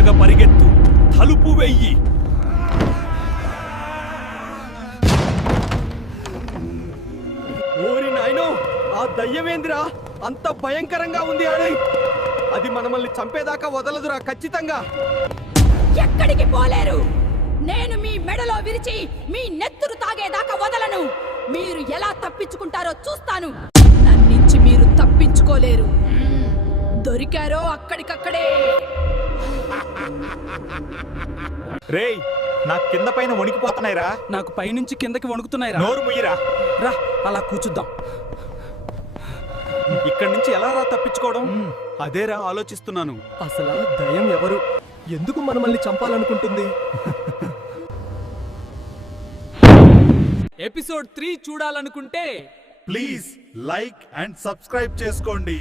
త్వరగా పరిగెత్తు, తలుపు వెయ్యి. ఓరి నాయనో, ఆ దయ్యమేందిరా అంత భయంకరంగా ఉంది? అది మనల్ని చంపేదాకా వదలదురా ఖచ్చితంగా. ఎక్కడికి పోలేరు. నేను మీ మెడలో విరిచి మీ నెత్తురు తాగేదాకా వదలను. మీరు ఎలా తప్పించుకుంటారో చూస్తాను. నన్నించి మీరు తప్పించుకోలేరు. దొరికారో అక్కడికక్కడే. రేయ్, నాకు కింద పైన వణికిపోతున్నాయిరా. నాకు పైనుంచి కిందకి వణుకుతున్నాయిరా. నోరు ముయ్యరా. రా, అలా కూర్చుద్దాం. ఇక్కడి నుంచి ఎలా రా తప్పించుకోవడం? అదేరా ఆలోచిస్తున్నాను. అసలు దయ్యం ఎవరు? ఎందుకు మనల్ని చంపాలనుకుంటుంది? ఎపిసోడ్ 3 చూడాలనుకుంటే ప్లీజ్ లైక్ అండ్ సబ్స్క్రైబ్ చేసుకోండి.